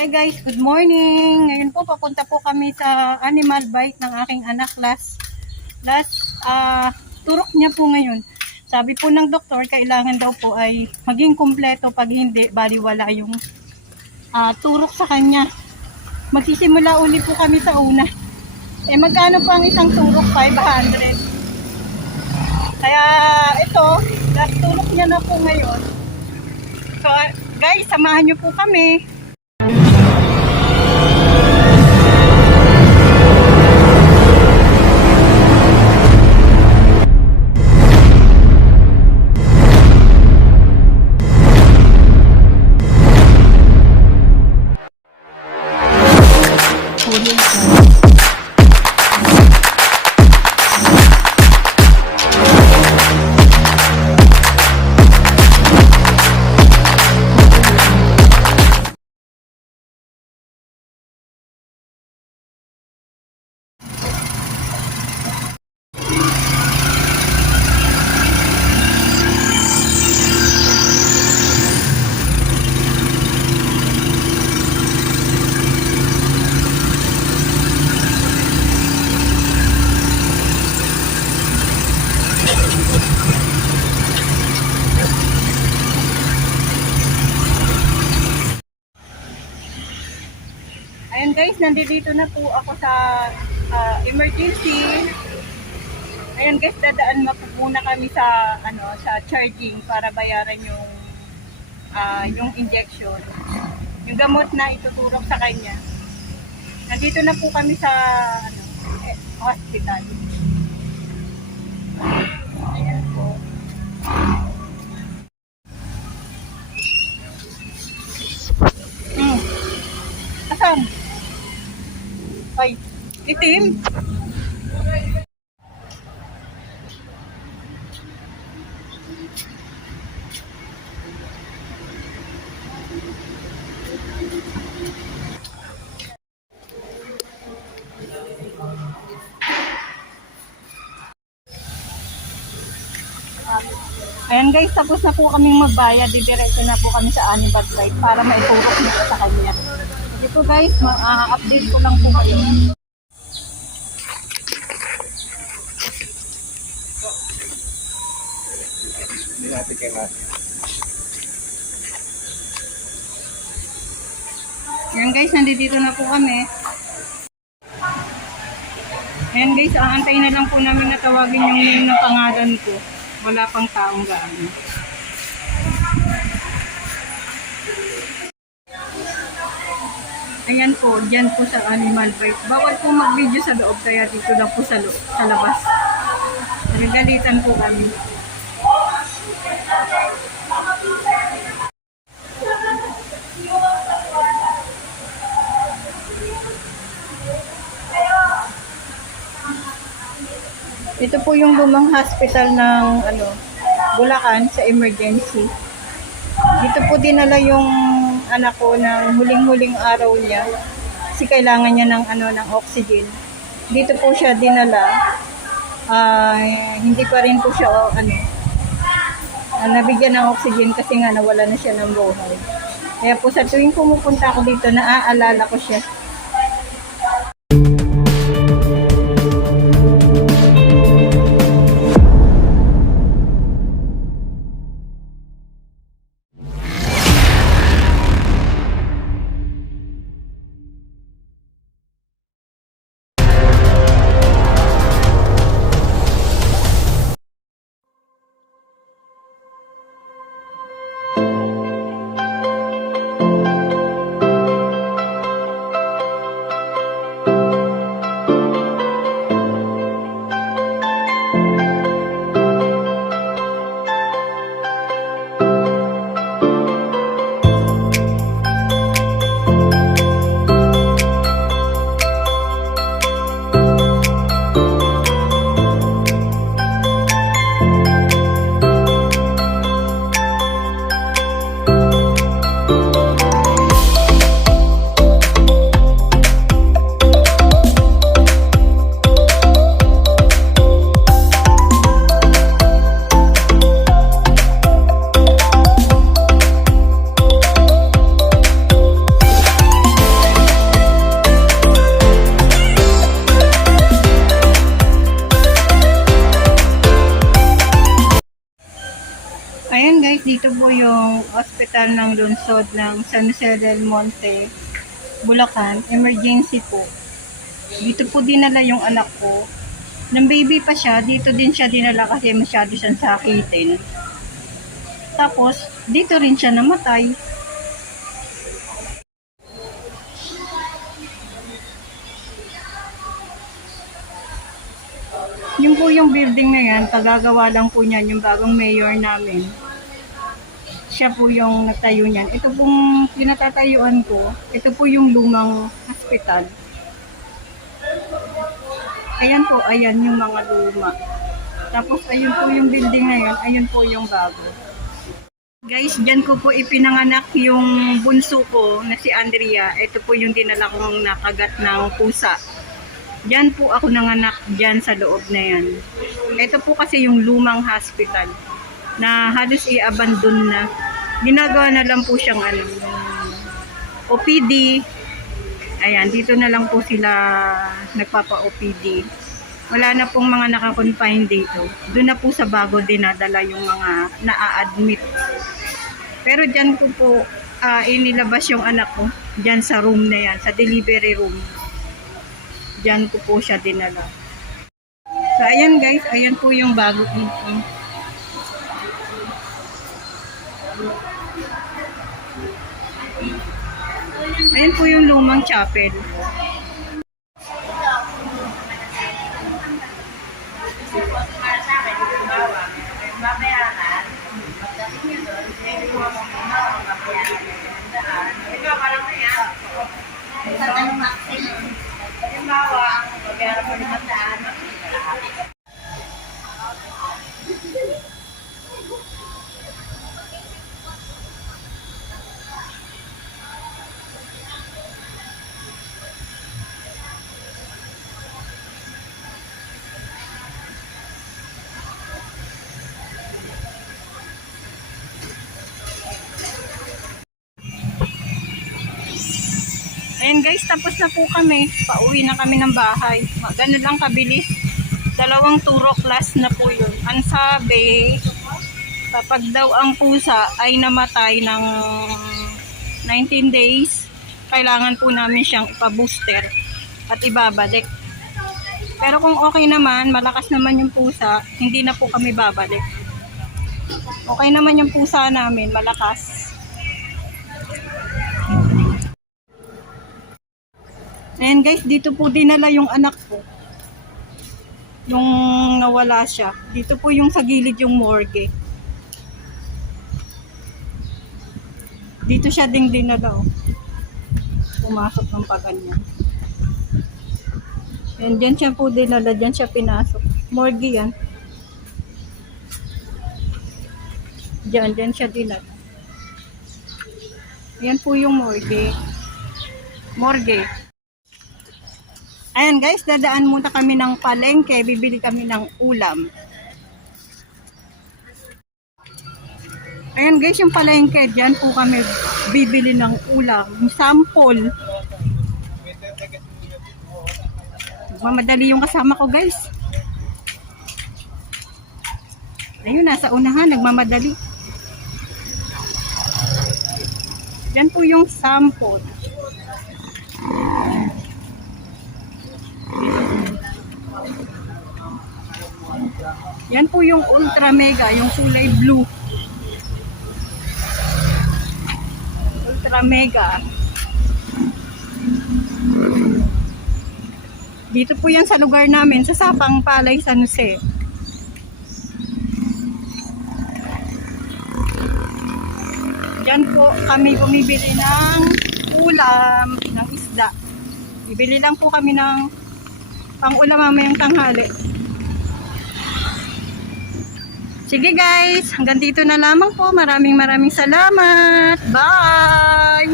Hi guys, good morning. Ngayon po papunta po kami sa animal bite ng aking anak last last ah turok niya po ngayon. Sabi po ng doktor, kailangan daw po ay maging kumpleto pag hindi baliwala yung ah, turok sa kanya. Magsisimula ulit po kami sa una. Eh magkano pa ang isang turok? 500. Kaya ito, last turok niya na po ngayon. So ah, guys, samahan niyo po kami. Nandito na po ako sa ah, emergency. Ayun guys, dadaan muna kami sa ano sa charging para bayaran yung ah, yung injection. Yung gamot na ituturok sa kanya. Nandito na po kami sa ano, eh, hospital. Ayan po. Itim. Ayan guys, tapos na po kaming magbayad. Didiretso na po kami sa Anibag Ride para maiturok nito sa kanya. Dito guys, ma-update ko lang po kayo. Nandito na po kami. Ayan guys, aantayin na lang po namin na tawagin yung name ng pangalan ko. Wala pang taong gaano. Ayan po, dyan po sa animal bite. Bawal po mag-video sa loob, kaya dito lang po sa, sa labas. Nagagalitan po kami. Ito po yung lumang hospital ng ano, Bulacan sa emergency. Dito po dinala yung anak ko ng huling-huling araw niya. Kasi kailangan niya ng ano ng oxygen. Dito po siya dinala. Ah, hindi pa rin po siya oh, ano ah, nabigyan ng oxygen kasi nga nawala na siya ng buhay. Kaya po sa tuwing pumupunta ako dito, naaalala ko siya. Po yung hospital ng lungsod ng San Jose del Monte, Bulacan. Emergency po. Dito po dinala yung anak ko. Nang baby pa siya, dito din siya dinala kasi masyado siyang sakitin. Tapos, dito rin siya namatay. Yung po yung building na yan, kagagawa lang po niyan yung bagong mayor namin. Siya po yung nagtayo niyan. Ito pong pinatatayuan ko, ito po yung lumang hospital. Ayan po, ayan yung mga luma. Tapos ayun po yung building na yan, ayun po yung bago. Guys, dyan ko po ipinanganak yung bunso ko na si Andrea. Ito po yung dinala kong nakagat ng pusa. Diyan po ako nanganak diyan sa loob na yan. Ito po kasi yung lumang hospital na halos i-abandon na. Ginagawa na lang po siyang ano, OPD. Ayan, dito na lang po sila nagpapa-OPD. Wala na pong mga nakakonfine dito. Doon na po sa bago dinadala yung mga naa-admit. Pero diyan ko po ah, inilabas yung anak ko. Diyan sa room na yan, sa delivery room. Diyan ko po siya dinala. So, ayan guys, ayan po yung bago dito. Ayan po yung lumang chapel. Ayan guys, tapos na po kami. Pauwi na kami ng bahay. Ganun lang kabilis. Dalawang turo class na po yun. Ang sabi, kapag daw ang pusa ay namatay ng 19 days, kailangan po namin siyang ipabooster at ibabalik. Pero kung okay naman, malakas naman yung pusa, hindi na po kami babalik. Okay naman yung pusa namin, malakas. Ayan guys, dito po dinala yung anak ko. Yung nawala siya. Dito po yung sa gilid yung morgue. Dito siya ding dinala oh. Pumasok ng paganyan. Ayan, dyan siya po dinala, dyan siya pinasok. Morgue yan. Dyan, dyan siya dinala. Ayan po yung morgue. Morgue. Ayan guys, dadaan muna kami ng palengke, bibili kami ng ulam. Ayan guys, yung palengke, dyan po kami bibili ng ulam. Sample. Mamadali yung kasama ko guys. Ayun, nasa unahan, nagmamadali. Dyan po yung sample. Yan po yung ultra mega, yung kulay blue. Ultra mega. Dito po yan sa lugar namin, sa Sapang Palay, San Jose. Diyan po kami bumibili ng ulam, ng isda. Bibili lang po kami ng pang-ulam mamayang tanghali. Sige guys, hanggang dito na lamang po. Maraming maraming salamat. Bye!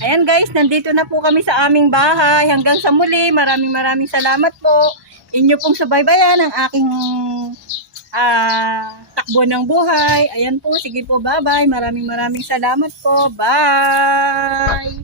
Ayan guys, nandito na po kami sa aming bahay. Hanggang sa muli, maraming maraming salamat po. Inyo pong subaybayan ang aking ah, takbo ng buhay. Ayan po, sige po, bye-bye. Maraming maraming salamat po. Bye!